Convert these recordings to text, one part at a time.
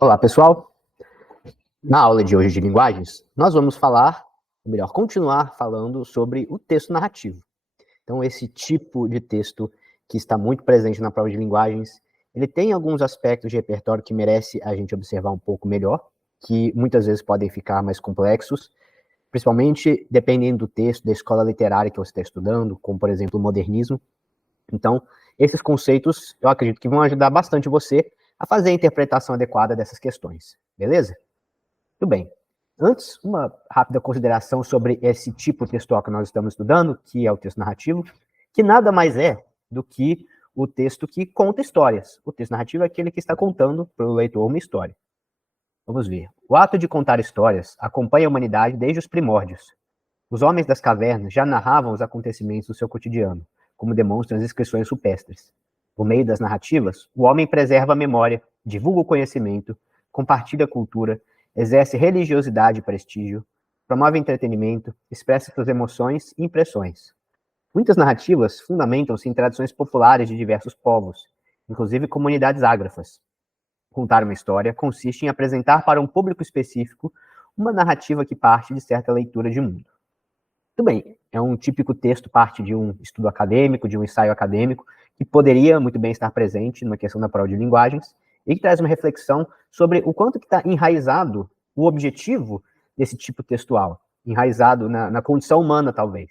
Olá, pessoal. Na aula de hoje de linguagens, nós vamos falar, ou melhor, continuar falando sobre o texto narrativo. Então, esse tipo de texto que está muito presente na prova de linguagens, ele tem alguns aspectos de repertório que merece a gente observar um pouco melhor, que muitas vezes podem ficar mais complexos, principalmente dependendo do texto, da escola literária que você está estudando, como, por exemplo, o modernismo. Então, esses conceitos, eu acredito que vão ajudar bastante você a fazer a interpretação adequada dessas questões, beleza? Tudo bem. Antes, uma rápida consideração sobre esse tipo textual que nós estamos estudando, que é o texto narrativo, que nada mais é do que o texto que conta histórias. O texto narrativo é aquele que está contando para o leitor uma história. Vamos ver. O ato de contar histórias acompanha a humanidade desde os primórdios. Os homens das cavernas já narravam os acontecimentos do seu cotidiano, como demonstram as inscrições rupestres. Por meio das narrativas, o homem preserva a memória, divulga o conhecimento, compartilha a cultura, exerce religiosidade e prestígio, promove entretenimento, expressa suas emoções e impressões. Muitas narrativas fundamentam-se em tradições populares de diversos povos, inclusive comunidades ágrafas. Contar uma história consiste em apresentar para um público específico uma narrativa que parte de certa leitura de mundo. Tudo bem, é um típico texto, parte de um estudo acadêmico, de um ensaio acadêmico, que poderia muito bem estar presente numa questão da prova de linguagens, e que traz uma reflexão sobre o quanto que está enraizado o objetivo desse tipo textual, enraizado na condição humana, talvez.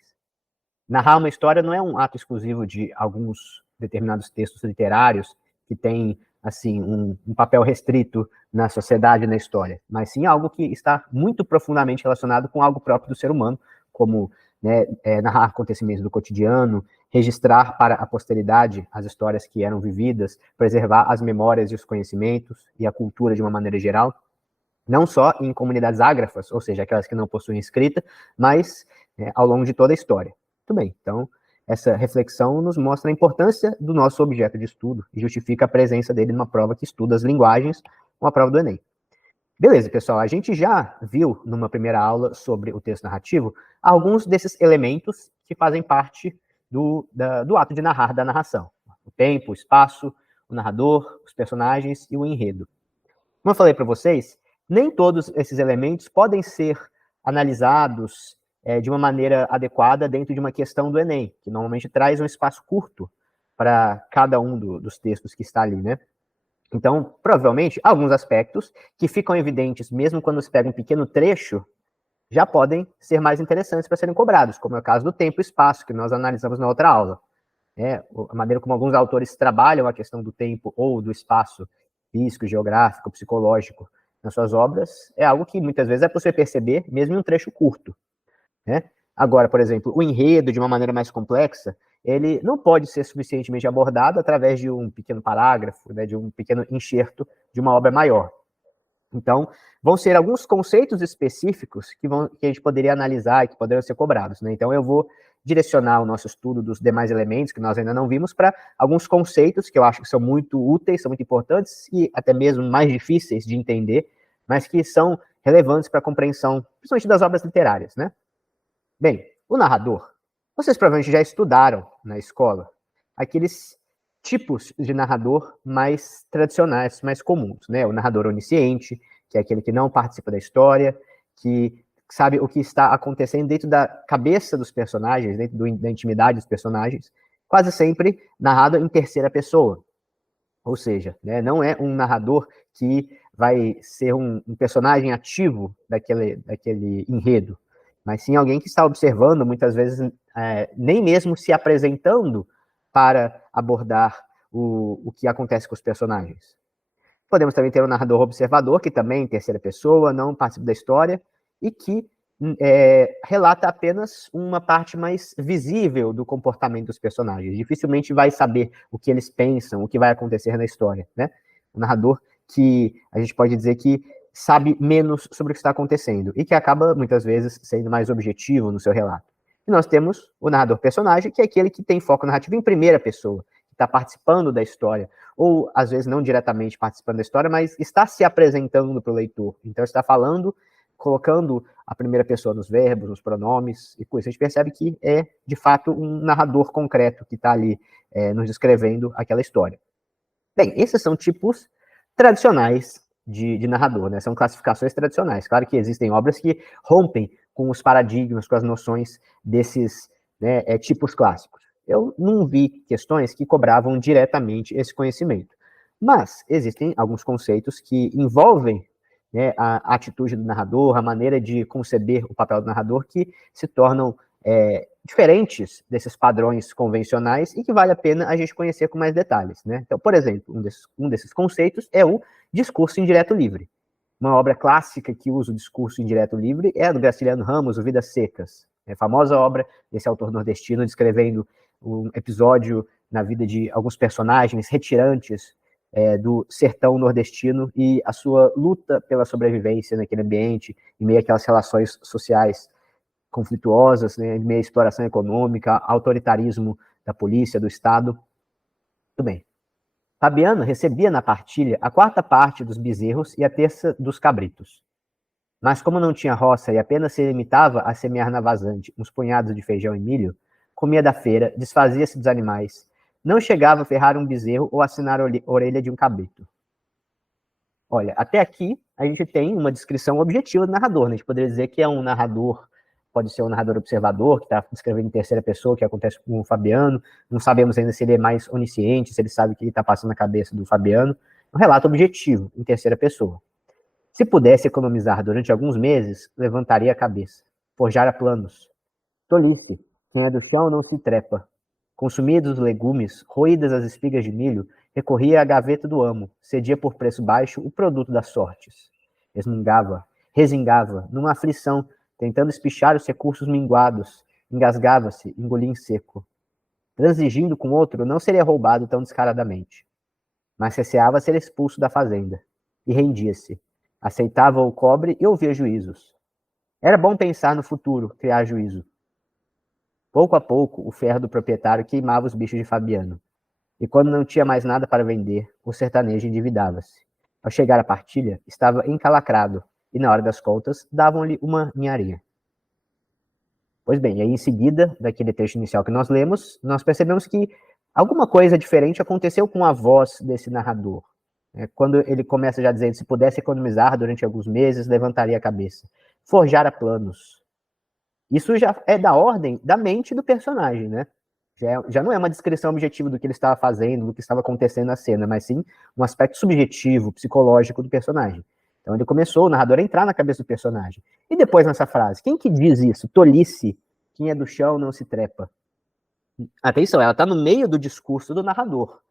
Narrar uma história não é um ato exclusivo de alguns determinados textos literários que têm, assim, um papel restrito na sociedade, na história, mas sim algo que está muito profundamente relacionado com algo próprio do ser humano, como, né, narrar acontecimentos do cotidiano, registrar para a posteridade as histórias que eram vividas, preservar as memórias e os conhecimentos e a cultura de uma maneira geral, não só em comunidades ágrafas, ou seja, aquelas que não possuem escrita, mas ao longo de toda a história. Muito bem, então essa reflexão nos mostra a importância do nosso objeto de estudo e justifica a presença dele numa prova que estuda as linguagens, uma prova do Enem. Beleza, pessoal, a gente já viu numa primeira aula sobre o texto narrativo alguns desses elementos que fazem parte do ato de narrar, da narração. O tempo, o espaço, o narrador, os personagens e o enredo. Como eu falei para vocês, nem todos esses elementos podem ser analisados de uma maneira adequada dentro de uma questão do Enem, que normalmente traz um espaço curto para cada um dos textos que está ali, né? Então, provavelmente, alguns aspectos que ficam evidentes mesmo quando se pega um pequeno trecho, já podem ser mais interessantes para serem cobrados, como é o caso do tempo e espaço, que nós analisamos na outra aula. A maneira como alguns autores trabalham a questão do tempo ou do espaço físico, geográfico, psicológico nas suas obras, é algo que muitas vezes é possível perceber mesmo em um trecho curto. Né? Agora, por exemplo, o enredo, de uma maneira mais complexa, ele não pode ser suficientemente abordado através de um pequeno parágrafo, né, de um pequeno enxerto de uma obra maior. Então, vão ser alguns conceitos específicos que a gente poderia analisar e que poderiam ser cobrados. Né? Então, eu vou direcionar o nosso estudo dos demais elementos que nós ainda não vimos para alguns conceitos que eu acho que são muito úteis, são muito importantes e até mesmo mais difíceis de entender, mas que são relevantes para a compreensão, principalmente das obras literárias, né? Bem, o narrador. Vocês provavelmente já estudaram na escola aqueles tipos de narrador mais tradicionais, mais comuns, né? O narrador onisciente, que é aquele que não participa da história, que sabe o que está acontecendo dentro da cabeça dos personagens, dentro da intimidade dos personagens, quase sempre narrado em terceira pessoa. Ou seja, né, não é um narrador que vai ser um personagem ativo daquele enredo, mas sim alguém que está observando, muitas vezes nem mesmo se apresentando para abordar o que acontece com os personagens. Podemos também ter um narrador observador, que também em terceira pessoa, não participa da história, e que relata apenas uma parte mais visível do comportamento dos personagens. Dificilmente vai saber o que eles pensam, o que vai acontecer na história, né? O narrador que a gente pode dizer que sabe menos sobre o que está acontecendo e que acaba, muitas vezes, sendo mais objetivo no seu relato. E nós temos o narrador personagem, que é aquele que tem foco narrativo em primeira pessoa, que está participando da história, ou às vezes não diretamente participando da história, mas está se apresentando para o leitor. Então está falando, colocando a primeira pessoa nos verbos, nos pronomes, e com isso a gente percebe que é, de fato, um narrador concreto que está ali nos descrevendo aquela história. Bem, esses são tipos tradicionais de narrador, né? São classificações tradicionais. Claro que existem obras que rompem com os paradigmas, com as noções desses, né, tipos clássicos. Eu não vi questões que cobravam diretamente esse conhecimento. Mas existem alguns conceitos que envolvem, né, a atitude do narrador, a maneira de conceber o papel do narrador, que se tornam diferentes desses padrões convencionais e que vale a pena a gente conhecer com mais detalhes, né? Então, por exemplo, um desses conceitos é o discurso indireto livre. Uma obra clássica que usa o discurso indireto livre é a do Graciliano Ramos, o Vidas Secas. É a famosa obra desse autor nordestino descrevendo um episódio na vida de alguns personagens retirantes do sertão nordestino e a sua luta pela sobrevivência naquele ambiente, em meio àquelas relações sociais conflituosas, né, em meio à exploração econômica, autoritarismo da polícia, do Estado. Tudo bem. Fabiano recebia na partilha a quarta parte dos bezerros e a terça dos cabritos. Mas como não tinha roça e apenas se limitava a semear na vazante uns punhados de feijão e milho, comia da feira, desfazia-se dos animais, não chegava a ferrar um bezerro ou assinar a orelha de um cabrito. Olha, até aqui a gente tem uma descrição objetiva do narrador, né? A gente poderia dizer que é um narrador, pode ser um narrador observador, que está descrevendo em terceira pessoa, que acontece com o Fabiano, não sabemos ainda se ele é mais onisciente, se ele sabe o que está passando na cabeça do Fabiano, um relato objetivo, em terceira pessoa. Se pudesse economizar durante alguns meses, levantaria a cabeça, forjara planos. Tolice, quem é do chão não se trepa. Consumidos os legumes, roídas as espigas de milho, recorria à gaveta do amo, cedia por preço baixo o produto das sortes. Resmungava, resingava, numa aflição, tentando espichar os recursos minguados, engasgava-se, engolia em seco. Transigindo com outro, não seria roubado tão descaradamente. Mas receava ser expulso da fazenda. E rendia-se. Aceitava o cobre e ouvia juízos. Era bom pensar no futuro, criar juízo. Pouco a pouco, o ferro do proprietário queimava os bichos de Fabiano. E quando não tinha mais nada para vender, o sertanejo endividava-se. Ao chegar à partilha, estava encalacrado, e na hora das contas, davam-lhe uma ninharinha. Pois bem, aí em seguida, daquele trecho inicial que nós lemos, nós percebemos que alguma coisa diferente aconteceu com a voz desse narrador. Quando ele começa já dizendo, se pudesse economizar durante alguns meses, levantaria a cabeça. Forjara planos. Isso já é da ordem da mente do personagem, né? Já não é uma descrição objetiva do que ele estava fazendo, do que estava acontecendo na cena, mas sim um aspecto subjetivo, psicológico do personagem. Então ele começou, o narrador, a entrar na cabeça do personagem. E depois nessa frase, quem que diz isso? Tolice, quem é do chão não se trepa. Atenção, ela está no meio do discurso do narrador,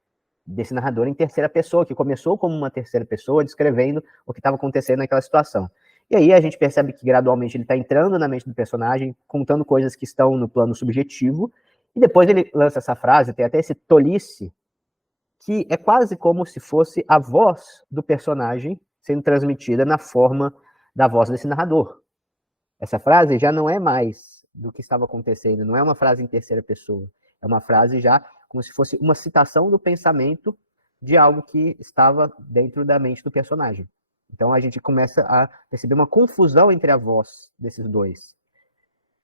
desse narrador em terceira pessoa, que começou como uma terceira pessoa, descrevendo o que estava acontecendo naquela situação. E aí a gente percebe que gradualmente ele está entrando na mente do personagem, contando coisas que estão no plano subjetivo, e depois ele lança essa frase, tem até esse tolice, que é quase como se fosse a voz do personagem sendo transmitida na forma da voz desse narrador. Essa frase já não é mais do que estava acontecendo, não é uma frase em terceira pessoa, é uma frase já como se fosse uma citação do pensamento de algo que estava dentro da mente do personagem. Então a gente começa a perceber uma confusão entre a voz desses dois.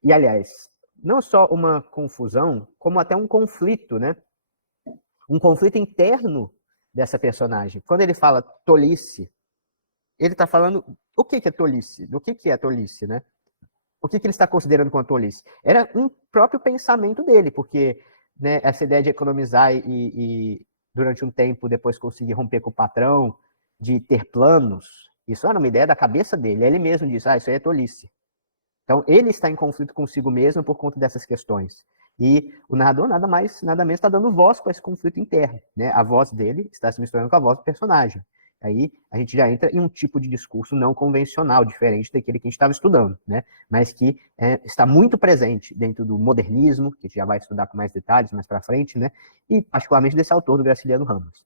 E, aliás, não só uma confusão, como até um conflito, né? Um conflito interno dessa personagem. Quando ele fala tolice, ele está falando o que é tolice? O que é tolice, né? O que ele está considerando como tolice? Era um próprio pensamento dele, porque, né, essa ideia de economizar e durante um tempo depois conseguir romper com o patrão, de ter planos, isso era uma ideia da cabeça dele. Ele mesmo disse, isso aí é tolice. Então, ele está em conflito consigo mesmo por conta dessas questões. E o narrador nada mais, nada menos está dando voz para esse conflito interno, né? A voz dele está se misturando com a voz do personagem. Aí a gente já entra em um tipo de discurso não convencional, diferente daquele que a gente estava estudando, né? Mas que está muito presente dentro do modernismo, que a gente já vai estudar com mais detalhes mais para frente, né? E particularmente desse autor, do Graciliano Ramos.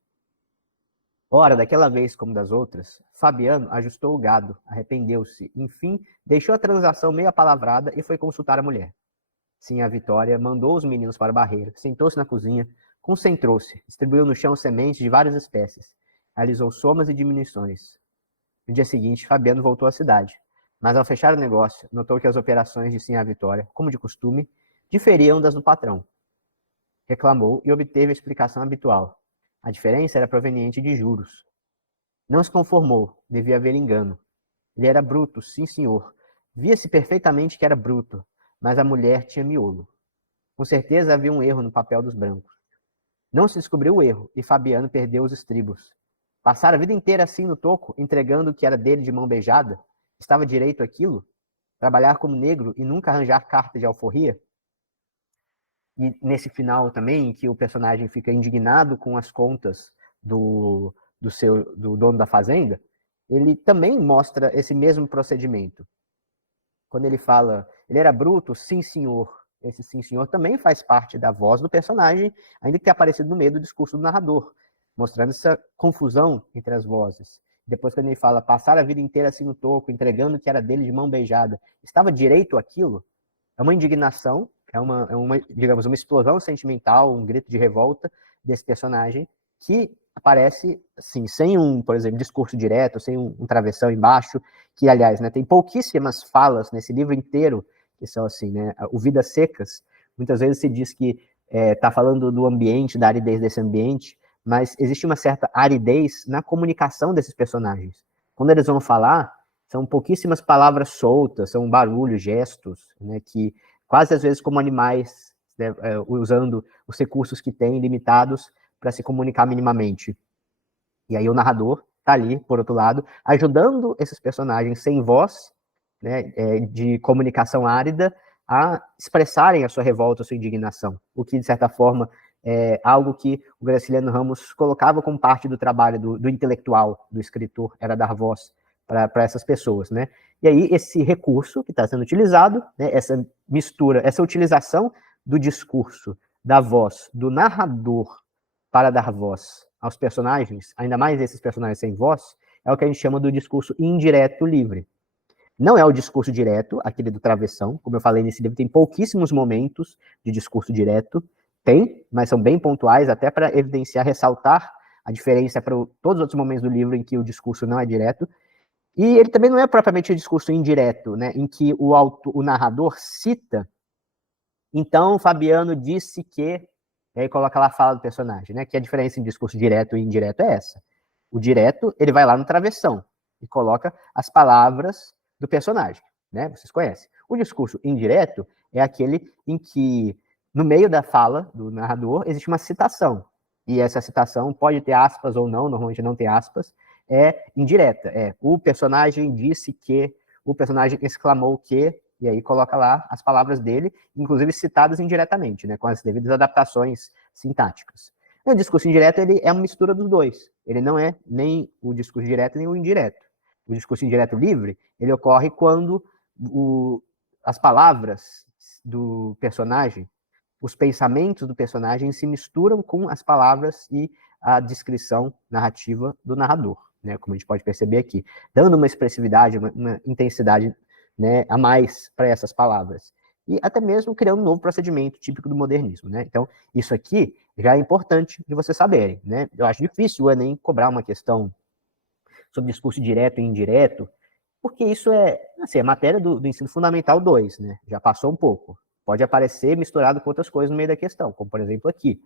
Ora, daquela vez como das outras, Fabiano ajustou o gado, arrependeu-se, enfim, deixou a transação meio apalavrada e foi consultar a mulher. Sim, a Vitória mandou os meninos para a barreira, sentou-se na cozinha, concentrou-se, distribuiu no chão sementes de várias espécies, realizou somas e diminuições. No dia seguinte, Fabiano voltou à cidade, mas ao fechar o negócio, notou que as operações de Sim a Vitória, como de costume, diferiam das do patrão. Reclamou e obteve a explicação habitual. A diferença era proveniente de juros. Não se conformou, devia haver engano. Ele era bruto, sim, senhor. Via-se perfeitamente que era bruto, mas a mulher tinha miolo. Com certeza havia um erro no papel dos brancos. Não se descobriu o erro, e Fabiano perdeu os estribos. Passar a vida inteira assim no toco, entregando o que era dele de mão beijada? Estava direito aquilo? Trabalhar como negro e nunca arranjar carta de alforria? E nesse final também, que o personagem fica indignado com as contas do dono da fazenda, ele também mostra esse mesmo procedimento. Quando ele fala, ele era bruto, sim senhor. Esse sim senhor também faz parte da voz do personagem, ainda que tenha aparecido no meio do discurso do narrador, mostrando essa confusão entre as vozes. Depois, quando ele fala, passar a vida inteira assim no toco, entregando o que era dele de mão beijada, estava direito aquilo? É uma indignação, digamos, uma explosão sentimental, um grito de revolta desse personagem que aparece, assim, sem por exemplo, discurso direto, sem um travessão embaixo, que, aliás, né, tem pouquíssimas falas nesse livro inteiro, que são, assim, né, o Vidas Secas. Muitas vezes se diz que está falando do ambiente, da aridez desse ambiente, mas existe uma certa aridez na comunicação desses personagens. Quando eles vão falar, são pouquíssimas palavras soltas, são barulhos, gestos, né, que quase às vezes como animais, né, usando os recursos que têm limitados para se comunicar minimamente. E aí o narrador está ali, por outro lado, ajudando esses personagens sem voz, né, de comunicação árida, a expressarem a sua revolta, a sua indignação, o que, de certa forma, é algo que o Graciliano Ramos colocava como parte do trabalho do intelectual, do escritor, era dar voz para essas pessoas, né? E aí esse recurso que está sendo utilizado, né, essa mistura, essa utilização do discurso, da voz, do narrador para dar voz aos personagens, ainda mais esses personagens sem voz, é o que a gente chama do discurso indireto livre. Não é o discurso direto, aquele do travessão, como eu falei nesse livro, tem pouquíssimos momentos de discurso direto, tem, mas são bem pontuais, até para evidenciar, ressaltar a diferença para todos os outros momentos do livro em que o discurso não é direto. E ele também não é propriamente o discurso indireto, né, em que o narrador cita, então Fabiano disse que, e aí coloca lá a fala do personagem, né, que a diferença em discurso direto e indireto é essa. O direto, ele vai lá no travessão e coloca as palavras do personagem, né, vocês conhecem. O discurso indireto é aquele em que, no meio da fala do narrador, existe uma citação, e essa citação pode ter aspas ou não, normalmente não tem aspas, é indireta, o personagem disse que, o personagem exclamou que, e aí coloca lá as palavras dele, inclusive citadas indiretamente, né, com as devidas adaptações sintáticas. O discurso indireto, ele é uma mistura dos dois, ele não é nem o discurso direto nem o indireto. O discurso indireto livre, ele ocorre quando as palavras do personagem, os pensamentos do personagem se misturam com as palavras e a descrição narrativa do narrador, né, como a gente pode perceber aqui, dando uma expressividade, uma intensidade, né, a mais para essas palavras. E até mesmo criando um novo procedimento típico do modernismo, né? Então, isso aqui já é importante de vocês saberem, né? Eu acho difícil o Enem cobrar uma questão sobre discurso direto e indireto, porque isso é, assim, é matéria do ensino fundamental 2, né? Já passou um pouco. Pode aparecer misturado com outras coisas no meio da questão, como por exemplo aqui.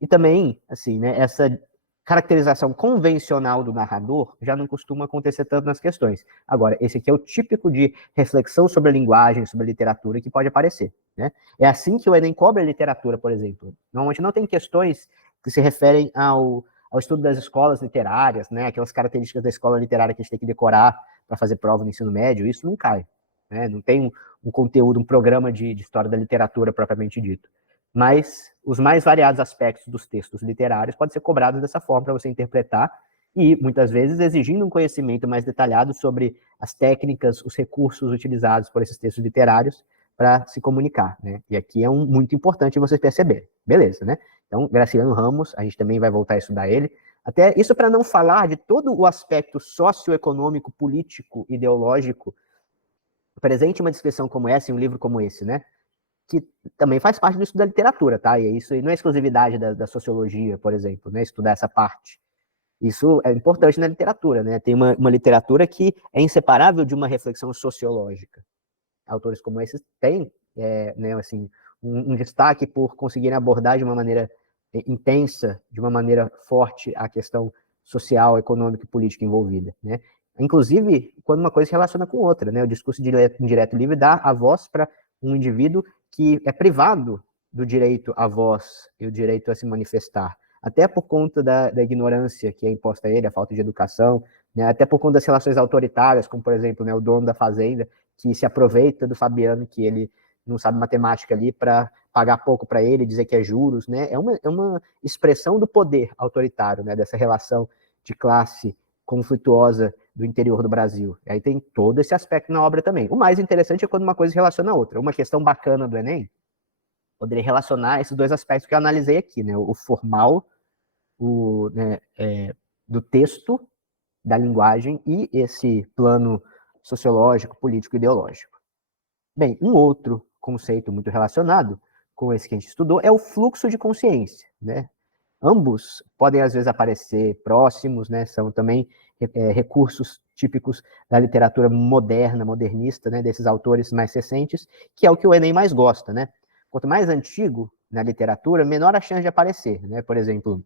E também, assim, né, essa caracterização convencional do narrador já não costuma acontecer tanto nas questões. Agora, esse aqui é o típico de reflexão sobre a linguagem, sobre a literatura que pode aparecer, né? É assim que o Enem cobra a literatura, por exemplo. Normalmente não tem questões que se referem ao estudo das escolas literárias, né? Aquelas características da escola literária que a gente tem que decorar para fazer prova no ensino médio, isso não cai, né? Não tem um conteúdo, um programa de história da literatura propriamente dito. Mas os mais variados aspectos dos textos literários podem ser cobrados dessa forma para você interpretar e, muitas vezes, exigindo um conhecimento mais detalhado sobre as técnicas, os recursos utilizados por esses textos literários para se comunicar, né? E aqui é muito importante vocês perceberem. Beleza, né? Então, Graciliano Ramos, a gente também vai voltar a estudar ele. Até isso para não falar de todo o aspecto socioeconômico, político, ideológico presente em uma descrição como essa, em um livro como esse, né? Que também faz parte do estudo da literatura, tá? E isso não é exclusividade da sociologia, por exemplo, né? Estudar essa parte. Isso é importante na literatura, né? Tem uma literatura que é inseparável de uma reflexão sociológica. Autores como esses têm, né, assim, um destaque por conseguirem abordar de uma maneira intensa, de uma maneira forte, a questão social, econômica e política envolvida, né? Inclusive, quando uma coisa se relaciona com outra, né? O discurso indireto livre dá a voz para um indivíduo que é privado do direito à voz e o direito a se manifestar, até por conta da ignorância que é imposta a ele, a falta de educação, né? Até por conta das relações autoritárias, como, por exemplo, né, o dono da fazenda, que se aproveita do Fabiano, que ele não sabe matemática ali, para pagar pouco para ele, dizer que é juros, né? É uma expressão do poder autoritário, né? Dessa relação de classe conflituosa do interior do Brasil. E aí tem todo esse aspecto na obra também. O mais interessante é quando uma coisa relaciona a outra. Uma questão bacana do Enem poderia relacionar esses dois aspectos que eu analisei aqui, né? O formal, né, do texto, da linguagem e esse plano sociológico, político, ideológico. Bem, um outro conceito muito relacionado com esse que a gente estudou é o fluxo de consciência, né? Ambos podem, às vezes, aparecer próximos, né? São também recursos típicos da literatura moderna, modernista, né? Desses autores mais recentes, que é o que o Enem mais gosta, né? Quanto mais antigo na literatura, menor a chance de aparecer, né? Por exemplo,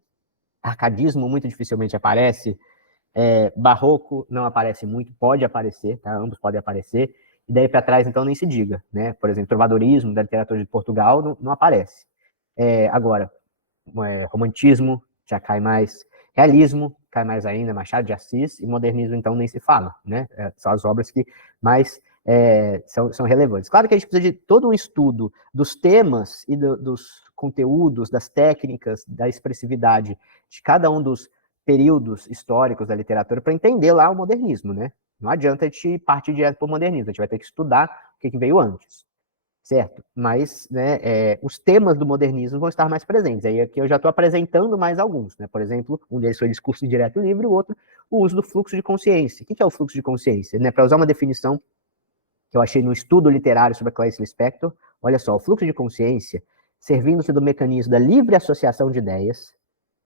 arcadismo muito dificilmente aparece, barroco não aparece muito, pode aparecer, tá? Ambos podem aparecer, e daí para trás, então, nem se diga, né? Por exemplo, trovadorismo da literatura de Portugal não aparece. Agora, romantismo já cai mais, realismo cai mais ainda, Machado de Assis, e modernismo, então, nem se fala, né? São as obras que mais são relevantes. Claro que a gente precisa de todo um estudo dos temas e dos conteúdos, das técnicas, da expressividade de cada um dos períodos históricos da literatura para entender lá o modernismo, né? Não adianta a gente partir direto para o modernismo, a gente vai ter que estudar o que veio antes, certo? Mas, né, os temas do modernismo vão estar mais presentes. Aí aqui eu já estou apresentando mais alguns, né? Por exemplo, um deles foi o discurso indireto livre, o outro, o uso do fluxo de consciência. O que é o fluxo de consciência? Né? Para usar uma definição que eu achei no estudo literário sobre a Clarice Lispector, olha só, o fluxo de consciência, servindo-se do mecanismo da livre associação de ideias,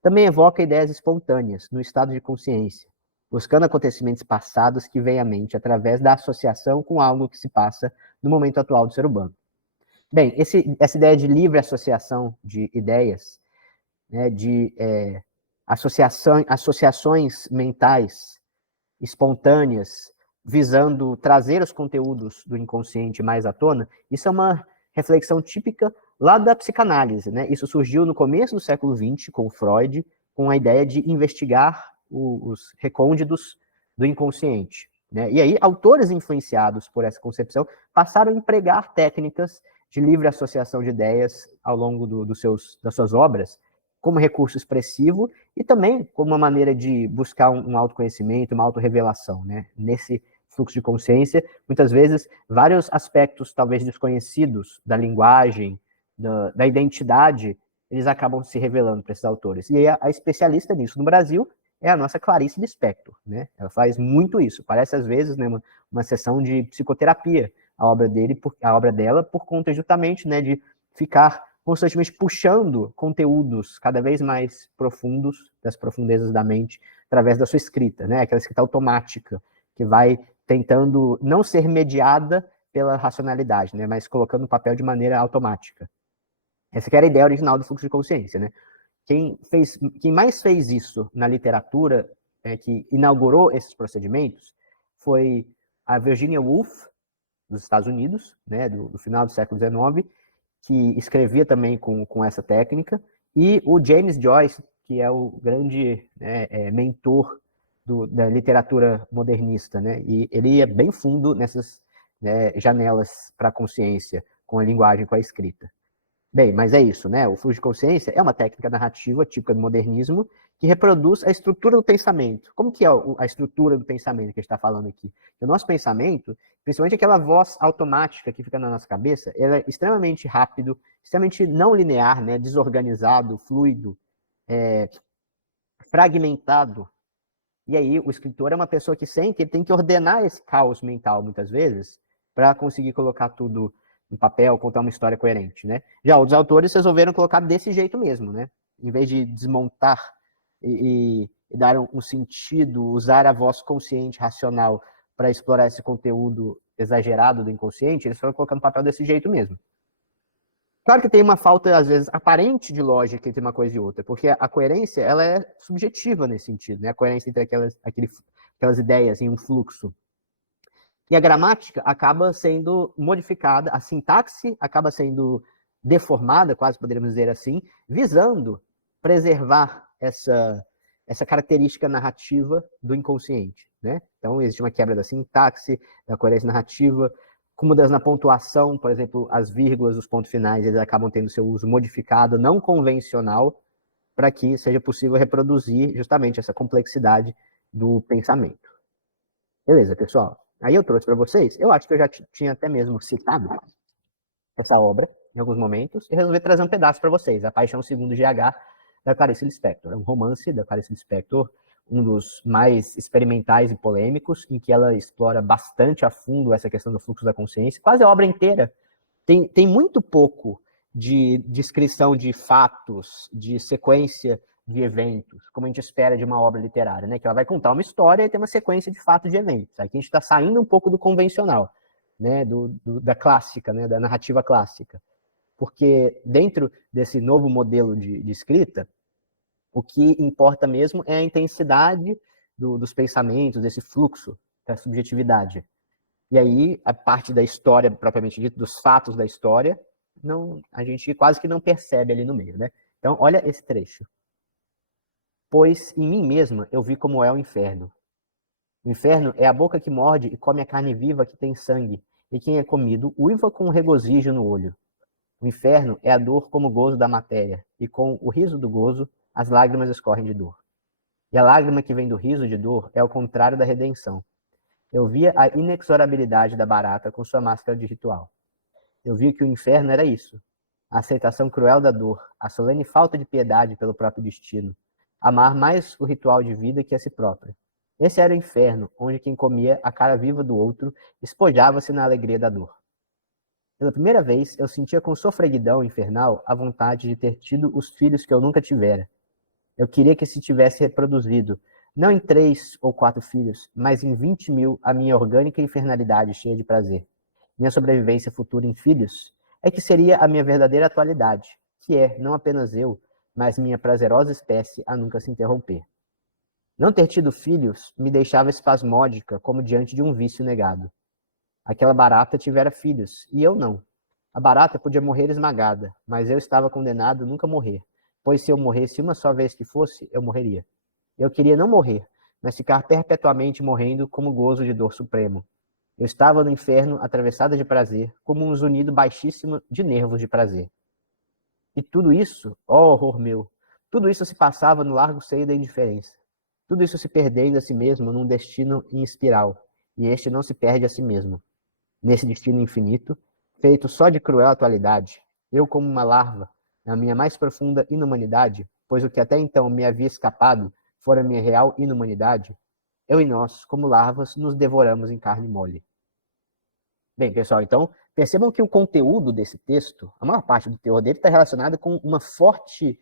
também evoca ideias espontâneas, no estado de consciência, buscando acontecimentos passados que vêm à mente através da associação com algo que se passa no momento atual do ser humano. Bem, essa ideia de livre associação de ideias, né, de associações mentais espontâneas, visando trazer os conteúdos do inconsciente mais à tona, isso é uma reflexão típica lá da psicanálise, né? Isso surgiu no começo do século XX, com Freud, com a ideia de investigar os recônditos do inconsciente, né? E aí, autores influenciados por essa concepção passaram a empregar técnicas de livre associação de ideias ao longo das suas obras, como recurso expressivo e também como uma maneira de buscar um autoconhecimento, uma autorrevelação, né? Nesse fluxo de consciência, muitas vezes, vários aspectos talvez desconhecidos da linguagem, da identidade, eles acabam se revelando para esses autores. E a especialista nisso no Brasil é a nossa Clarice Lispector, né? Ela faz muito isso. Parece, às vezes, né, uma sessão de psicoterapia, a obra dela, por conta justamente, né, de ficar constantemente puxando conteúdos cada vez mais profundos, das profundezas da mente, através da sua escrita, né? Aquela escrita automática, que vai tentando não ser mediada pela racionalidade, né? Mas colocando o papel de maneira automática. Essa que era a ideia original do fluxo de consciência, né? Quem mais fez isso na literatura, que inaugurou esses procedimentos, foi a Virginia Woolf, dos Estados Unidos, né, do final do século XIX, que escrevia também com essa técnica, e o James Joyce, que é o grande, né, mentor da literatura modernista, né, e ele ia bem fundo nessas, né, janelas para a consciência, com a linguagem, com a escrita. Bem, mas é isso, né? O fluxo de consciência é uma técnica narrativa típica do modernismo que reproduz a estrutura do pensamento. Como que é a estrutura do pensamento que a gente está falando aqui? O nosso pensamento, principalmente aquela voz automática que fica na nossa cabeça, ela é extremamente rápido, extremamente não linear, né? Desorganizado, fluido, fragmentado. E aí o escritor é uma pessoa que sente, ele tem que ordenar esse caos mental, muitas vezes, para conseguir colocar tudo no papel, contar uma história coerente, né? Já outros autores resolveram colocar desse jeito mesmo, né? Em vez de desmontar e dar um sentido, usar a voz consciente, racional, para explorar esse conteúdo exagerado do inconsciente, eles foram colocando no papel desse jeito mesmo. Claro que tem uma falta, às vezes, aparente de lógica entre uma coisa e outra, porque a coerência ela é subjetiva nesse sentido, né? A coerência entre aquelas ideias em um fluxo. E a gramática acaba sendo modificada, a sintaxe acaba sendo deformada, quase poderíamos dizer assim, visando preservar essa característica narrativa do inconsciente, né? Então, existe uma quebra da sintaxe, da coerência narrativa, com mudanças na pontuação, por exemplo, as vírgulas, os pontos finais, eles acabam tendo seu uso modificado, não convencional, para que seja possível reproduzir justamente essa complexidade do pensamento. Beleza, pessoal? Aí eu trouxe para vocês, eu acho que eu já tinha até mesmo citado essa obra em alguns momentos, e resolvi trazer um pedaço para vocês, A Paixão Segundo GH, da Clarice Lispector. É um romance da Clarice Lispector, um dos mais experimentais e polêmicos, em que ela explora bastante a fundo essa questão do fluxo da consciência. Quase a obra inteira tem muito pouco de descrição de fatos, de sequência de eventos, como a gente espera de uma obra literária, né? Que ela vai contar uma história e tem uma sequência de fatos de eventos. Aqui a gente está saindo um pouco do convencional, né? Da clássica, né? Da narrativa clássica. Porque dentro desse novo modelo de escrita, o que importa mesmo é a intensidade dos pensamentos, desse fluxo, da subjetividade. E aí, a parte da história, propriamente dita, dos fatos da história, a gente quase que não percebe ali no meio, né? Então, olha esse trecho. Pois em mim mesma eu vi como é o inferno. O inferno é a boca que morde e come a carne viva que tem sangue, e quem é comido uiva com um regozijo no olho. O inferno é a dor como o gozo da matéria, e com o riso do gozo, as lágrimas escorrem de dor. E a lágrima que vem do riso de dor é o contrário da redenção. Eu via a inexorabilidade da barata com sua máscara de ritual. Eu via que o inferno era isso, a aceitação cruel da dor, a solene falta de piedade pelo próprio destino, amar mais o ritual de vida que a si próprio. Esse era o inferno, onde quem comia a cara viva do outro espojava-se na alegria da dor. Pela primeira vez, eu sentia com sofreguidão infernal a vontade de ter tido os filhos que eu nunca tivera. Eu queria que se tivesse reproduzido, não em 3 ou 4 filhos, mas em 20.000 a minha orgânica infernalidade cheia de prazer. Minha sobrevivência futura em filhos é que seria a minha verdadeira atualidade, que é, não apenas eu, mas minha prazerosa espécie a nunca se interromper. Não ter tido filhos me deixava espasmódica como diante de um vício negado. Aquela barata tivera filhos, e eu não. A barata podia morrer esmagada, mas eu estava condenado a nunca morrer, pois se eu morresse uma só vez que fosse, eu morreria. Eu queria não morrer, mas ficar perpetuamente morrendo como gozo de dor supremo. Eu estava no inferno, atravessada de prazer, como um zunido baixíssimo de nervos de prazer. E tudo isso, ó horror meu, tudo isso se passava no largo seio da indiferença. Tudo isso se perdendo a si mesmo num destino em espiral, e este não se perde a si mesmo. Nesse destino infinito, feito só de cruel atualidade, eu como uma larva, na minha mais profunda inumanidade, pois o que até então me havia escapado fora minha real inumanidade, eu e nós, como larvas, nos devoramos em carne mole. Bem, pessoal, então, percebam que o conteúdo desse texto, a maior parte do teor dele está relacionado com uma forte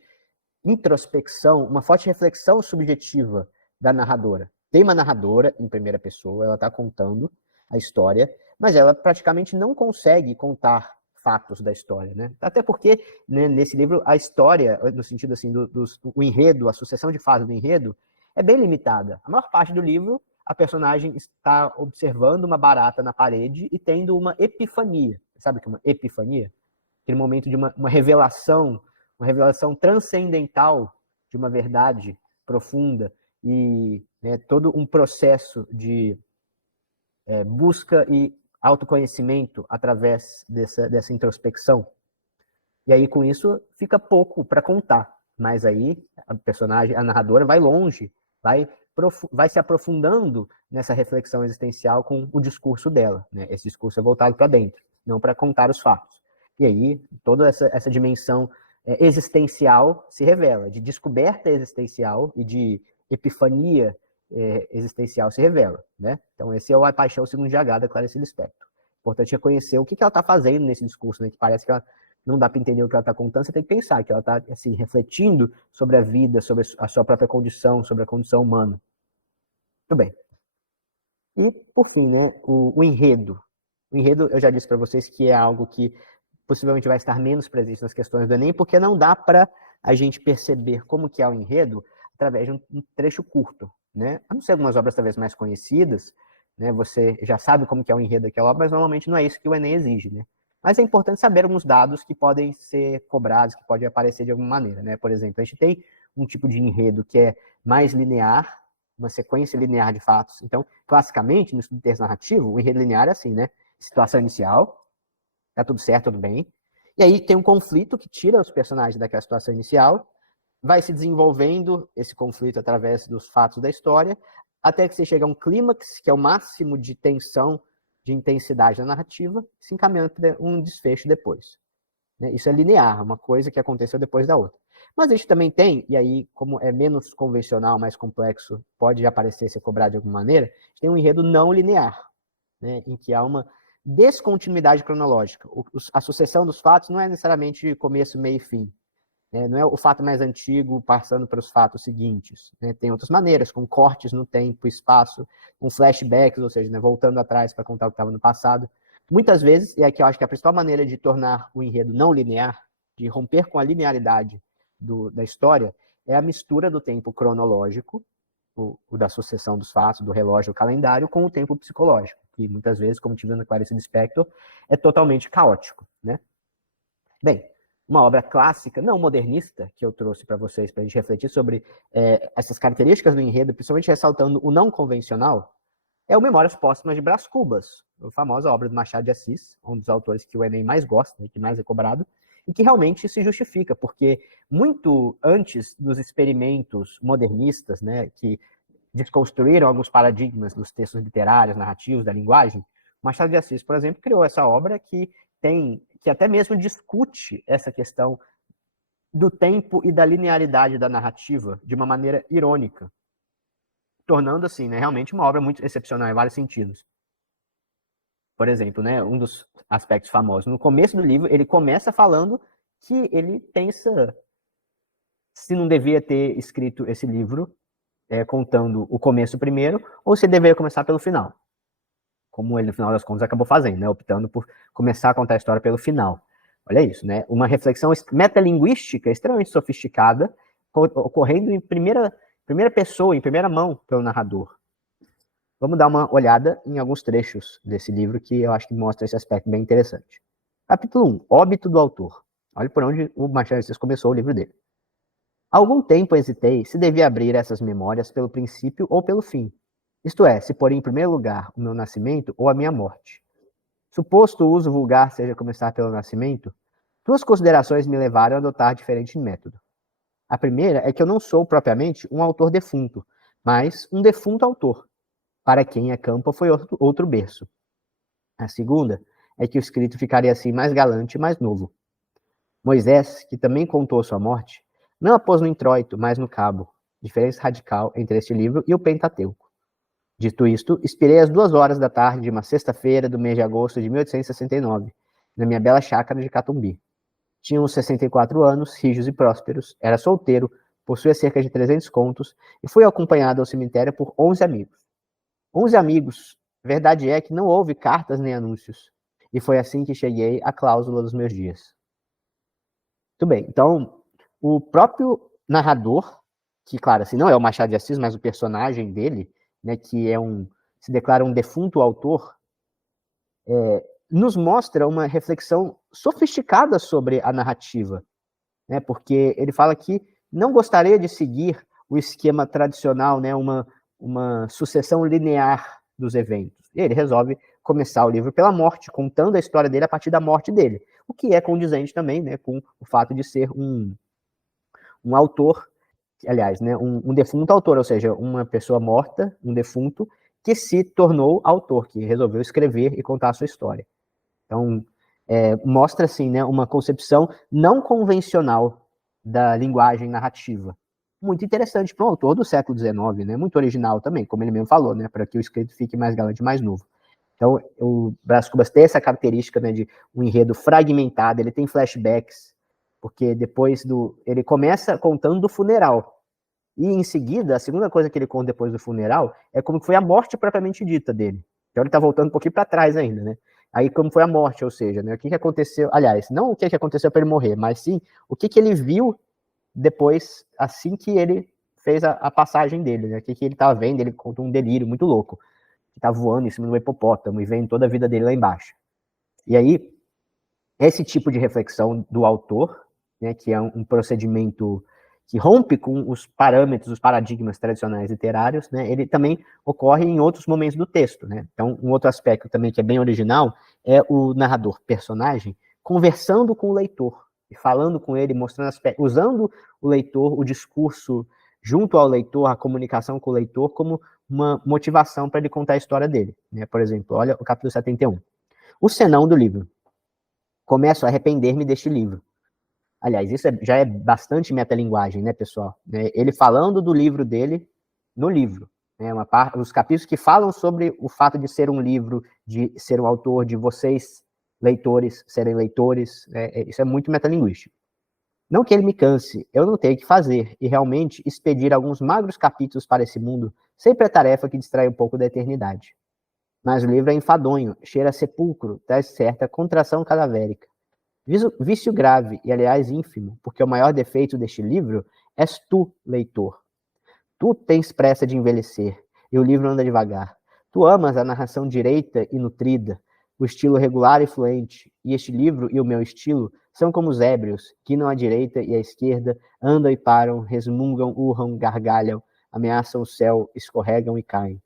introspecção, uma forte reflexão subjetiva da narradora. Tem uma narradora em primeira pessoa, ela está contando a história, mas ela praticamente não consegue contar fatos da história, né? Até porque, né, nesse livro, a história, no sentido assim, o enredo, a sucessão de fatos do enredo, é bem limitada. A maior parte do livro, a personagem está observando uma barata na parede e tendo uma epifania. Sabe o que é uma epifania? Aquele momento de uma uma revelação transcendental de uma verdade profunda e, né, todo um processo de busca e autoconhecimento através dessa introspecção. E aí, com isso, fica pouco para contar. Mas aí, a personagem, a narradora, vai longe, vai se aprofundando nessa reflexão existencial com o discurso dela. Né? Esse discurso é voltado para dentro, não para contar os fatos. E aí, toda essa dimensão existencial se revela, de descoberta existencial e de epifania existencial se revela. Né? Então, esse é o A Paixão Segundo GH, da Clarice Lispector. Importante é conhecer o que ela está fazendo nesse discurso, né? Que parece que ela não dá para entender o que ela está contando, você tem que pensar que ela está assim, refletindo sobre a vida, sobre a sua própria condição, sobre a condição humana. Muito bem. E, por fim, né, o enredo. O enredo, eu já disse para vocês que é algo que possivelmente vai estar menos presente nas questões do Enem, porque não dá para a gente perceber como que é o enredo através de um trecho curto, né? A não ser algumas obras talvez mais conhecidas, né? Você já sabe como que é o enredo daquela obra, mas normalmente não é isso que o Enem exige, né? Mas é importante saber alguns dados que podem ser cobrados, que podem aparecer de alguma maneira, né? Por exemplo, a gente tem um tipo de enredo que é mais linear, uma sequência linear de fatos. Então, classicamente, no estudo de texto narrativo, o enredo linear é assim, né? Situação inicial, tá tudo certo, tudo bem. E aí tem um conflito que tira os personagens daquela situação inicial, vai se desenvolvendo esse conflito através dos fatos da história, até que você chega a um clímax, que é o máximo de tensão, de intensidade da narrativa, se encaminhando para um desfecho depois. Isso é linear, uma coisa que aconteceu depois da outra. Mas a gente também tem, e aí, como é menos convencional, mais complexo, pode aparecer ser cobrado de alguma maneira, a gente tem um enredo não linear, né, em que há uma descontinuidade cronológica. A sucessão dos fatos não é necessariamente começo, meio e fim. Não é o fato mais antigo passando para os fatos seguintes. Tem outras maneiras, com cortes no tempo e espaço, com flashbacks, ou seja, voltando atrás para contar o que estava no passado. Muitas vezes, e aqui eu acho que a principal maneira de tornar o enredo não linear, de romper com a linearidade da história, é a mistura do tempo cronológico, o da sucessão dos fatos, do relógio, do calendário, com o tempo psicológico, que muitas vezes, como tivemos na Clarice Lispector, é totalmente caótico, né? Bem, uma obra clássica, não modernista, que eu trouxe para vocês, para a gente refletir sobre essas características do enredo, principalmente ressaltando o não convencional, é o Memórias Póstumas de Brás Cubas, a famosa obra do Machado de Assis, um dos autores que o Enem mais gosta, que mais é cobrado, e que realmente se justifica, porque muito antes dos experimentos modernistas, né, que desconstruíram alguns paradigmas dos textos literários, narrativos, da linguagem, Machado de Assis, por exemplo, criou essa obra que até mesmo discute essa questão do tempo e da linearidade da narrativa de uma maneira irônica, tornando assim, né, realmente uma obra muito excepcional em vários sentidos. Por exemplo, né, um dos aspectos famosos, no começo do livro, ele começa falando que ele pensa se não devia ter escrito esse livro contando o começo primeiro, ou se deveria começar pelo final. Como ele, no final das contas, acabou fazendo, né? Optando por começar a contar a história pelo final. Olha isso, né? Uma reflexão metalinguística extremamente sofisticada, ocorrendo em primeira pessoa, em primeira mão, pelo narrador. Vamos dar uma olhada em alguns trechos desse livro que eu acho que mostra esse aspecto bem interessante. Capítulo 1, Óbito do Autor. Olha por onde o Machado de Assis começou o livro dele. Há algum tempo hesitei se devia abrir essas memórias pelo princípio ou pelo fim. Isto é, se pôr em primeiro lugar o meu nascimento ou a minha morte. Suposto o uso vulgar seja começar pelo nascimento, duas considerações me levaram a adotar diferente método. A primeira é que eu não sou propriamente um autor defunto, mas um defunto autor, para quem a campa foi outro berço. A segunda é que o escrito ficaria assim mais galante e mais novo. Moisés, que também contou sua morte, não a pôs no introito, mas no cabo, diferença radical entre este livro e o Pentateuco. Dito isto, expirei às 2 horas da tarde de uma sexta-feira do mês de agosto de 1869, na minha bela chácara de Catumbi. Tinha uns 64 anos, rijos e prósperos, era solteiro, possuía cerca de 300 contos e fui acompanhado ao cemitério por 11 amigos. 11 amigos, verdade é que não houve cartas nem anúncios, e foi assim que cheguei à cláusula dos meus dias. Muito bem, então, o próprio narrador, que, claro, assim, não é o Machado de Assis, mas o personagem dele, né, que se declara um defunto autor, nos mostra uma reflexão sofisticada sobre a narrativa, né, porque ele fala que não gostaria de seguir o esquema tradicional, né, uma sucessão linear dos eventos. E ele resolve começar o livro pela morte, contando a história dele a partir da morte dele, o que é condizente também, né, com o fato de ser um autor, aliás, né, um defunto autor, ou seja, uma pessoa morta, um defunto, que se tornou autor, que resolveu escrever e contar a sua história. Então, mostra, assim, né, uma concepção não convencional da linguagem narrativa. Muito interessante para um autor do século XIX, né, muito original também, como ele mesmo falou, né, para que o escrito fique mais galante, mais novo. Então, o Brás Cubas tem essa característica, né, de um enredo fragmentado, ele tem flashbacks, porque depois ele começa contando do funeral, e em seguida, a segunda coisa que ele conta depois do funeral é como foi a morte propriamente dita dele. Então ele está voltando um pouquinho para trás ainda, né? aí como foi a morte, ou seja, né, o que aconteceu, aliás, não o que aconteceu para ele morrer, mas sim o que ele viu depois, assim que ele fez a passagem dele, né, o que ele estava vendo, ele contou um delírio muito louco, que tá voando em cima do hipopótamo e vendo toda a vida dele lá embaixo. E aí, esse tipo de reflexão do autor, né, que é um procedimento que rompe com os parâmetros, os paradigmas tradicionais literários, né, ele também ocorre em outros momentos do texto, né? Então, um outro aspecto também que é bem original é o narrador personagem conversando com o leitor, e falando com ele, mostrando aspectos, usando o leitor, o discurso junto ao leitor, a comunicação com o leitor, como uma motivação para ele contar a história dele, né? Por exemplo, olha o capítulo 71. O senão do livro. Começo a arrepender-me deste livro. Aliás, isso já é bastante metalinguagem, né, pessoal? Ele falando do livro dele no livro. Né, os capítulos que falam sobre o fato de ser um livro, de ser um autor, de vocês, leitores, serem leitores, isso é muito metalinguístico. Não que ele me canse, eu não tenho que fazer, e realmente expedir alguns magros capítulos para esse mundo sempre é tarefa que distrai um pouco da eternidade. Mas o livro é enfadonho, cheira a sepulcro, traz certa contração cadavérica. Vício grave e, aliás, ínfimo, porque o maior defeito deste livro és tu, leitor. Tu tens pressa de envelhecer, e o livro anda devagar. Tu amas a narração direita e nutrida, o estilo regular e fluente, e este livro e o meu estilo são como os ébrios, que não à direita e à esquerda, andam e param, resmungam, urram, gargalham, ameaçam o céu, escorregam e caem.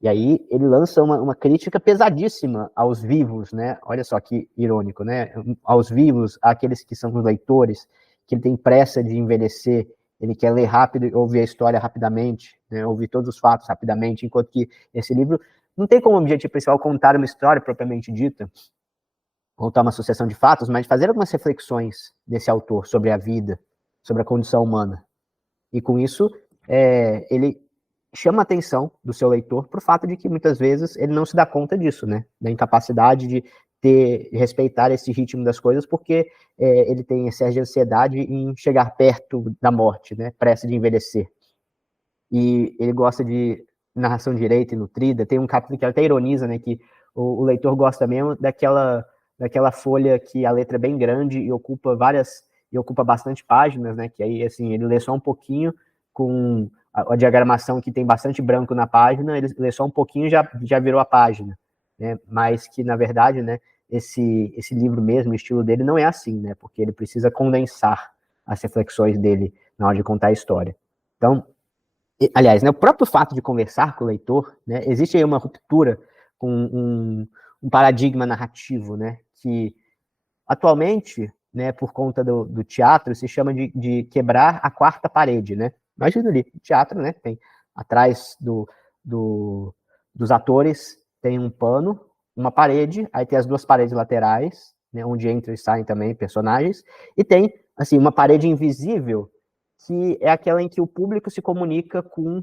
E aí ele lança uma crítica pesadíssima aos vivos, né? Olha só que irônico, né? Aos vivos, àqueles que são os leitores, que ele tem pressa de envelhecer, ele quer ler rápido, ouvir a história rapidamente, né? Ouvir todos os fatos rapidamente, enquanto que esse livro não tem como objetivo principal contar uma história propriamente dita, contar uma sucessão de fatos, mas fazer algumas reflexões desse autor sobre a vida, sobre a condição humana. E com isso, ele chama a atenção do seu leitor para o fato de que muitas vezes ele não se dá conta disso, né? Da incapacidade de respeitar esse ritmo das coisas, porque ele tem excesso de ansiedade em chegar perto da morte, né? Pressa de envelhecer. E ele gosta de narração direita e nutrida. Tem um capítulo que até ironiza, né? Que o leitor gosta mesmo daquela folha que a letra é bem grande e ocupa bastante páginas, né? Que aí, assim, ele lê só um pouquinho com a diagramação que tem bastante branco na página, ele lê só um pouquinho e já virou a página, né? Mas que, na verdade, né, esse livro mesmo, o estilo dele não é assim, né? Porque ele precisa condensar as reflexões dele na hora de contar a história. Então, aliás, né, o próprio fato de conversar com o leitor, né, existe aí uma ruptura com um paradigma narrativo, né, que atualmente, né, por conta do teatro, se chama de quebrar a quarta parede, né? Imagina ali, teatro, né? Tem atrás dos atores tem um pano, uma parede, aí tem as duas paredes laterais, né, onde entram e saem também personagens, e tem, assim, uma parede invisível, que é aquela em que o público se comunica com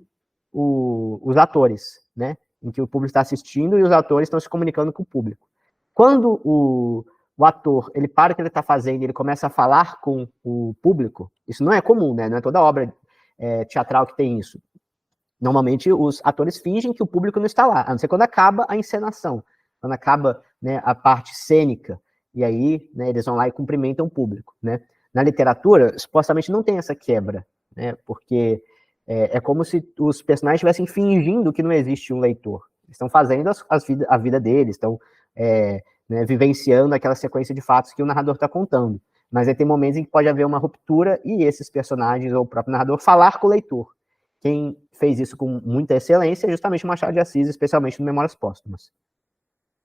os atores, né? Em que o público está assistindo e os atores estão se comunicando com o público. Quando o ator, ele para o que ele está fazendo, ele começa a falar com o público, isso não é comum, né? Não é toda obra teatral que tem isso. Normalmente os atores fingem que o público não está lá, a não ser quando acaba a encenação, quando acaba, né, a parte cênica, e aí, né, eles vão lá e cumprimentam o público, né? Na literatura, supostamente não tem essa quebra, né? Porque é como se os personagens estivessem fingindo que não existe um leitor. Eles estão fazendo a vida deles, estão né, vivenciando aquela sequência de fatos que o narrador está contando. Mas aí tem momentos em que pode haver uma ruptura e esses personagens ou o próprio narrador falar com o leitor. Quem fez isso com muita excelência é justamente o Machado de Assis, especialmente no Memórias Póstumas.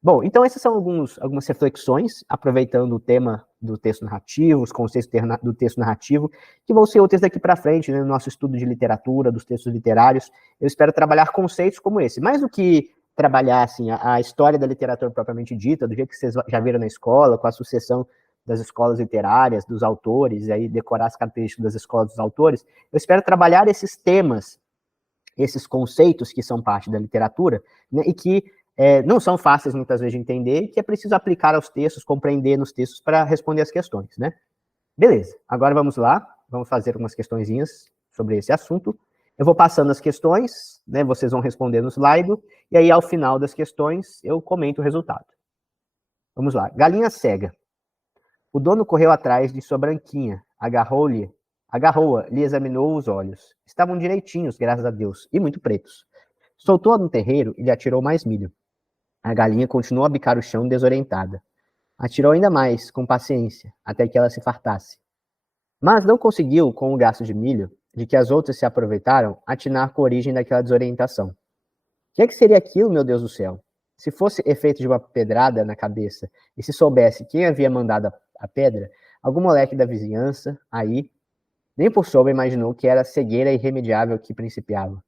Bom, então essas são algumas reflexões, aproveitando o tema do texto narrativo, os conceitos do texto narrativo, que vão ser úteis daqui para frente, né, no nosso estudo de literatura, dos textos literários. Eu espero trabalhar conceitos como esse. Mais do que trabalhar assim, a história da literatura propriamente dita, do jeito que vocês já viram na escola, com a sucessão das escolas literárias, dos autores, e aí decorar as características das escolas dos autores, eu espero trabalhar esses temas, esses conceitos que são parte da literatura, né, e que não são fáceis muitas vezes de entender, e que é preciso aplicar aos textos, compreender nos textos para responder as questões, né? Beleza, agora vamos lá, vamos fazer algumas questõezinhas sobre esse assunto. Eu vou passando as questões, né, vocês vão responder no slide, e aí ao final das questões eu comento o resultado. Vamos lá. Galinha cega. O dono correu atrás de sua branquinha, agarrou-a, lhe examinou os olhos. Estavam direitinhos, graças a Deus, e muito pretos. Soltou-a no terreiro e lhe atirou mais milho. A galinha continuou a bicar o chão desorientada. Atirou ainda mais, com paciência, até que ela se fartasse. Mas não conseguiu, com o gasto de milho, de que as outras se aproveitaram, atinar com a origem daquela desorientação. O que é que seria aquilo, meu Deus do céu? Se fosse efeito de uma pedrada na cabeça, e se soubesse quem havia mandado a pedra, algum moleque da vizinhança, aí, nem por sombra imaginou que era a cegueira irremediável que principiava.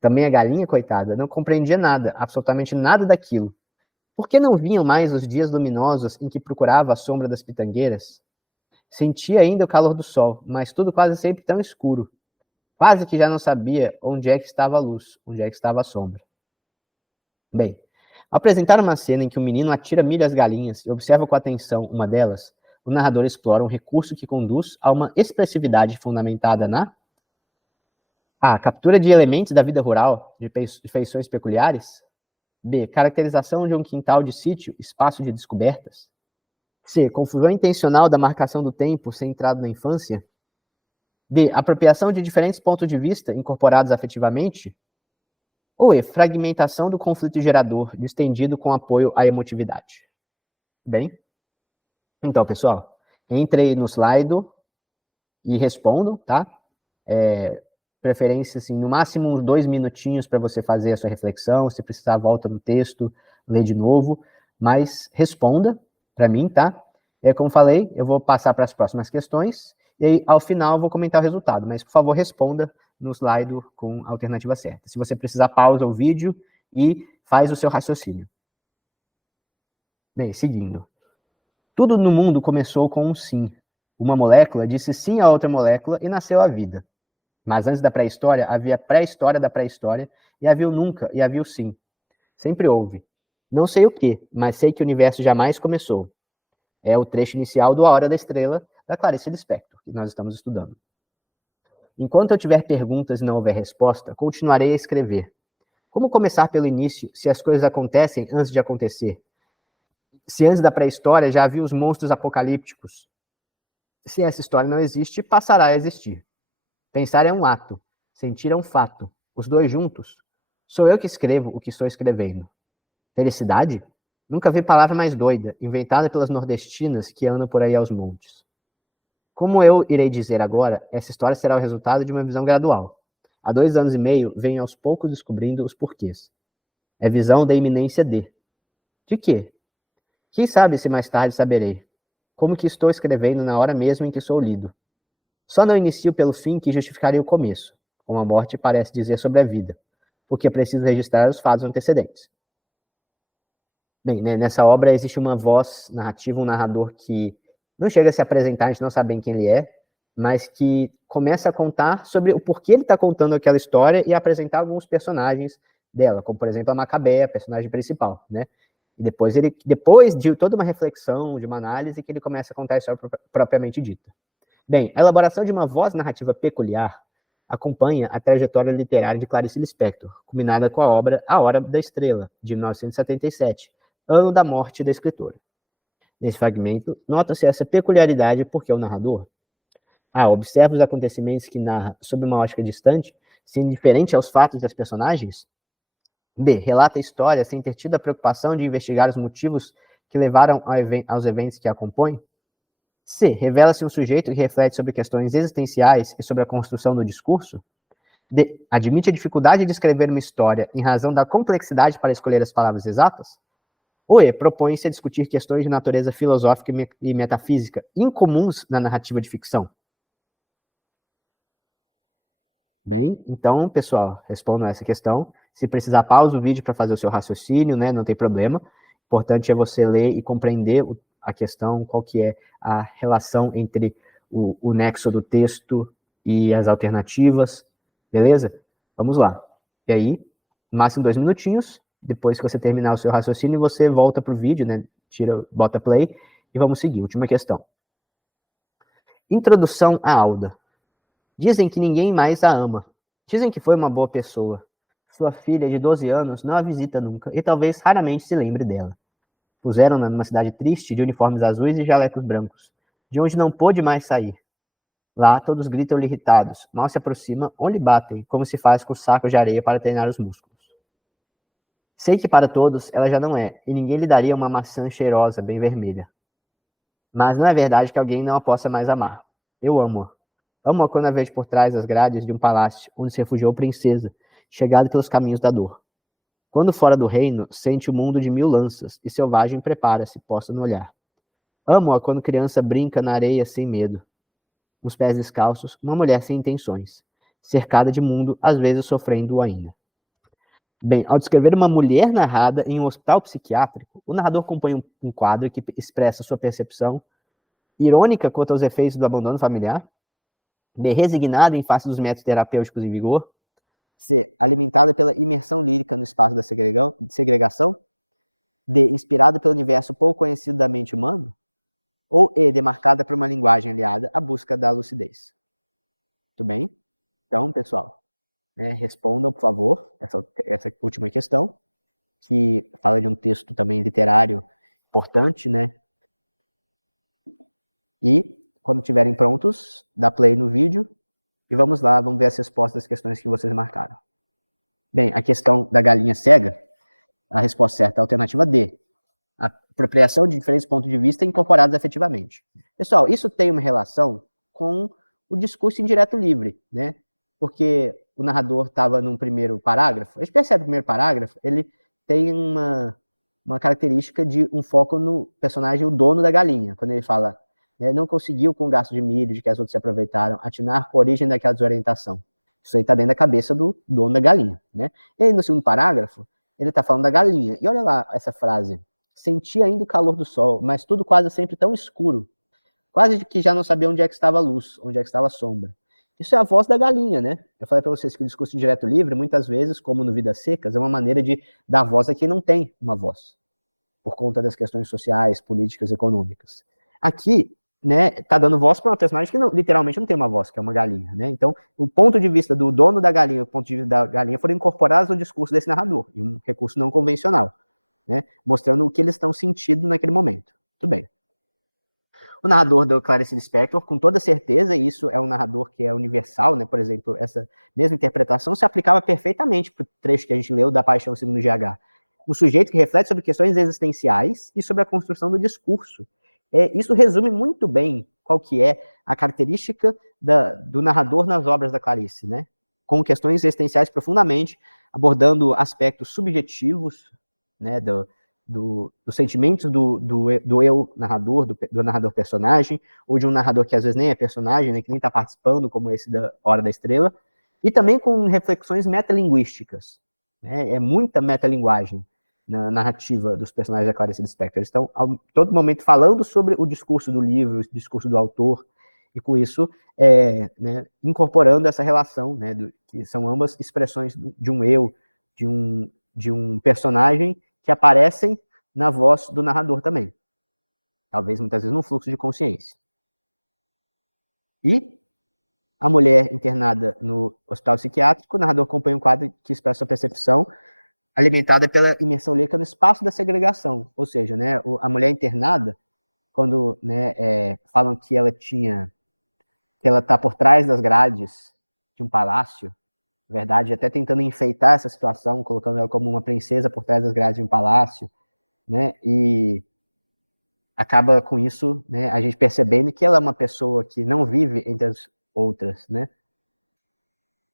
Também a galinha, coitada, não compreendia nada, absolutamente nada daquilo. Por que não vinham mais os dias luminosos em que procurava a sombra das pitangueiras? Sentia ainda o calor do sol, mas tudo quase sempre tão escuro. Quase que já não sabia onde é que estava a luz, onde é que estava a sombra. Bem, ao apresentar uma cena em que o menino atira milho às galinhas e observa com atenção uma delas, o narrador explora um recurso que conduz a uma expressividade fundamentada na A. Captura de elementos da vida rural, de feições peculiares. B. Caracterização de um quintal de sítio, espaço de descobertas. C. Confusão intencional da marcação do tempo centrado na infância. D. Apropriação de diferentes pontos de vista incorporados afetivamente. Ou E. Fragmentação do conflito gerador, distendido com apoio à emotividade. Bem, então, pessoal, entre no Slido e respondam, tá? Preferência, assim, no máximo uns 2 minutinhos para você fazer a sua reflexão. Se precisar, volta no texto, lê de novo, mas responda para mim, tá? Como falei, eu vou passar para as próximas questões, e aí, ao final, eu vou comentar o resultado, mas, por favor, responda no slide com a alternativa certa. Se você precisar, pausa o vídeo e faz o seu raciocínio. Bem, seguindo. Tudo no mundo começou com um sim. Uma molécula disse sim a outra molécula e nasceu a vida. Mas antes da pré-história, havia pré-história da pré-história, e havia o nunca, e havia o sim. Sempre houve. Não sei o que, mas sei que o universo jamais começou. É o trecho inicial do A Hora da Estrela, da Clarice Lispector, que nós estamos estudando. Enquanto eu tiver perguntas e não houver resposta, continuarei a escrever. Como começar pelo início, se as coisas acontecem antes de acontecer? Se antes da pré-história já havia os monstros apocalípticos? Se essa história não existe, passará a existir. Pensar é um ato, sentir é um fato. Os dois juntos. Sou eu que escrevo o que estou escrevendo. Felicidade? Nunca vi palavra mais doida, inventada pelas nordestinas que andam por aí aos montes. Como eu irei dizer agora, essa história será o resultado de uma visão gradual. Há 2 anos e meio, venho aos poucos descobrindo os porquês. É visão da iminência de. De quê? Quem sabe se mais tarde saberei. Como que estou escrevendo na hora mesmo em que sou lido. Só não inicio pelo fim que justificaria o começo, como a morte parece dizer sobre a vida, porque é preciso registrar os fatos antecedentes. Bem, né, nessa obra existe uma voz narrativa, um narrador que não chega a se apresentar, a gente não sabe bem quem ele é, mas que começa a contar sobre o porquê ele está contando aquela história e apresentar alguns personagens dela, como, por exemplo, a Macabeia, a personagem principal, né? E depois de toda uma reflexão, de uma análise, que ele começa a contar a história propriamente dita. Bem, a elaboração de uma voz narrativa peculiar acompanha a trajetória literária de Clarice Lispector, culminada com a obra A Hora da Estrela, de 1977, ano da morte da escritora. Nesse fragmento, nota-se essa peculiaridade porque o narrador observa os acontecimentos que narra sob uma ótica distante, sendo indiferente aos fatos das personagens. B. Relata a história sem ter tido a preocupação de investigar os motivos que levaram aos eventos que a compõem. C. Revela-se um sujeito que reflete sobre questões existenciais e sobre a construção do discurso. D. Admite a dificuldade de escrever uma história em razão da complexidade para escolher as palavras exatas. Ou E. Propõe-se a discutir questões de natureza filosófica e metafísica incomuns na narrativa de ficção. Então, pessoal, respondam essa questão. Se precisar, pausa o vídeo para fazer o seu raciocínio, né? Não tem problema. O importante é você ler e compreender a questão, qual que é a relação entre o nexo do texto e as alternativas, beleza? Vamos lá. E aí, máximo 2 minutinhos, depois que você terminar o seu raciocínio, você volta para o vídeo, né? Bota play e vamos seguir. Última questão. Introdução a Alda. Dizem que ninguém mais a ama. Dizem que foi uma boa pessoa. Sua filha de 12 anos não a visita nunca e talvez raramente se lembre dela. Puseram-na numa cidade triste, de uniformes azuis e jalecos brancos, de onde não pôde mais sair. Lá, todos gritam-lhe irritados, mal se aproxima ou lhe batem, como se faz com sacos de areia para treinar os músculos. Sei que para todos ela já não é, e ninguém lhe daria uma maçã cheirosa, bem vermelha. Mas não é verdade que alguém não a possa mais amar. Eu amo-a. Amo-a quando a vejo por trás das grades de um palácio, onde se refugiou princesa, chegada pelos caminhos da dor. Quando fora do reino, sente o mundo de mil lanças, e selvagem prepara-se, posta no olhar. Amo-a quando criança brinca na areia sem medo. Os pés descalços, uma mulher sem intenções, cercada de mundo, às vezes sofrendo ainda. Bem, ao descrever uma mulher narrada em um hospital psiquiátrico, o narrador compõe um quadro que expressa sua percepção irônica quanto aos efeitos do abandono familiar, de resignado em face dos métodos terapêuticos em vigor, alimentada pela dimensão única do estado da segregação, inspirado pelo universo pouco conhecido da mente humana, ou que é marcada por uma unidade aliada à busca da lucidez. Então, pessoal, respondam, por favor, essa última questão, que fala de um texto também literário importante, né? E, quando estiverem prontos, dá para responder e vamos lá as respostas que estão sendo marcadas. Bem, a questão da galinha cega, a resposta certa é a alternativa B. A apropriação de um ponto de vista incorporado afetivamente. Pessoal, isso tem uma relação com o discurso indireto livre, né? Porque o narrador próprio da primeira parágrafo, esse primeiro parágrafo, ele tem uma característica de um foco no personagem dono da galinha. Ele fala, eu não considero que um caso de livre que a gente publicar com risco de mercado de alimentação. Isso está na cabeça do dono da galinha. Né? E aí, no segundo parágrafo, ele está falando da galinha. E ele lá, essa frase, sentir ainda o calor do sol, mas tudo quase sempre tão escuro. Quase a gente já não sabia onde é que estava a luz, onde é que estava a sombra. Isso é a voz da galinha, né? Então, vocês pensam que esse jogo livre, muitas vezes, como na vida seca, é uma maneira de dar voz a quem não tem uma voz. Como as questões sociais, políticas, econômicas. Aqui, né, está dando voz com o personagem que realmente tem uma voz que não galinha. Né? Então, o ponto de vista do dono da galinha, o ponto de vista da galinha, foi incorporado no discurso desse narrador, no recurso não convencional, né? Mostrando o que eles estão sentindo naquele momento. O narrador do Clarice Lispector, com toda certeza, isso é um narrador que é universal, por exemplo, essa mesma interpretação se aplicava perfeitamente para o texto da parte do cinema de Arnaldo. O sujeito reflete sobre questões existenciais e sobre a construção do discurso. Isso resume muito bem qual que é a característica do narrador nas obras da Clarice, né? Com questões existenciais profundamente, abordando aspectos subjetivos, né, do sentimento do eu narrador, do personagem, onde o narrador que às vezes nem é personagem, né, quem está participando, como esse da Hora da Estrela, e também com reflexões metalinguísticas, muita metalinguagem na narrativa dos personagens do espectro. Então, propriamente falando sobre o discurso do livro, o discurso do autor, e com isso incorporando essa relação, né, de novas expressões de um eu, de um personagem que aparecem na voz do narrador também. Talvez um mesmo fluxo de consciência. E a mulher no aspecto psiquiátrico, o narrador acompanha o quadro que expressa a concepção alimentada pelo instrumento do espaço da segregação. Ou seja, né, a mulher internada, quando falam que ela está por trás dos grades de um palácio, na verdade, está tentando explicar essa situação como uma princesa por trás dos grades de um palácio, né, e acaba com isso a gente percebendo que ela é uma pessoa que não vive em Deus, né?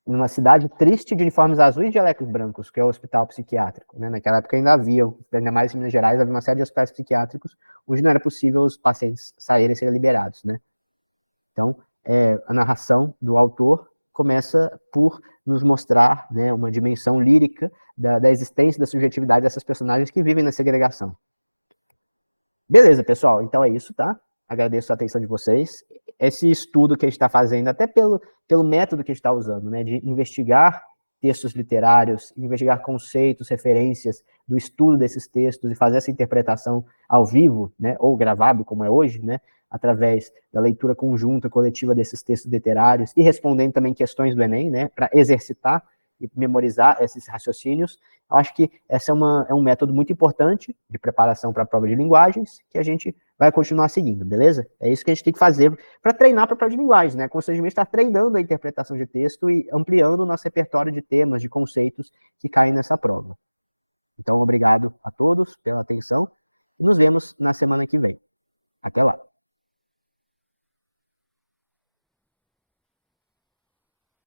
Uma cidade triste de São Vazio de Alecos Brancos, que é o hospital psiquiátrico. Naquela época ainda havia, na verdade, em geral, uma série de hospitais psiquiátricos, onde não era possível os pacientes saírem sem eliminados, né? Então, a narração do autor começa por nos mostrar, né, uma dimensão lírica da existência dessas determinadas personagens que vivem na segregação. Beleza, pessoal, então é isso, tá? Agradeço a atenção de vocês. Esse estudo que a gente está fazendo, até pelo método que está usando, né? De investigar textos literários, investigar conceitos, referências, no estudo desses textos, fazer essa interpretação ao vivo, né? Ou gravado, como é hoje, né? Através da leitura conjunta, coletiva desses textos literários, respondendo também questões da vida, né? Para exercitar e memorizar esses raciocínios. Acho que esse é um método muito importante para a avaliação da Nos vemos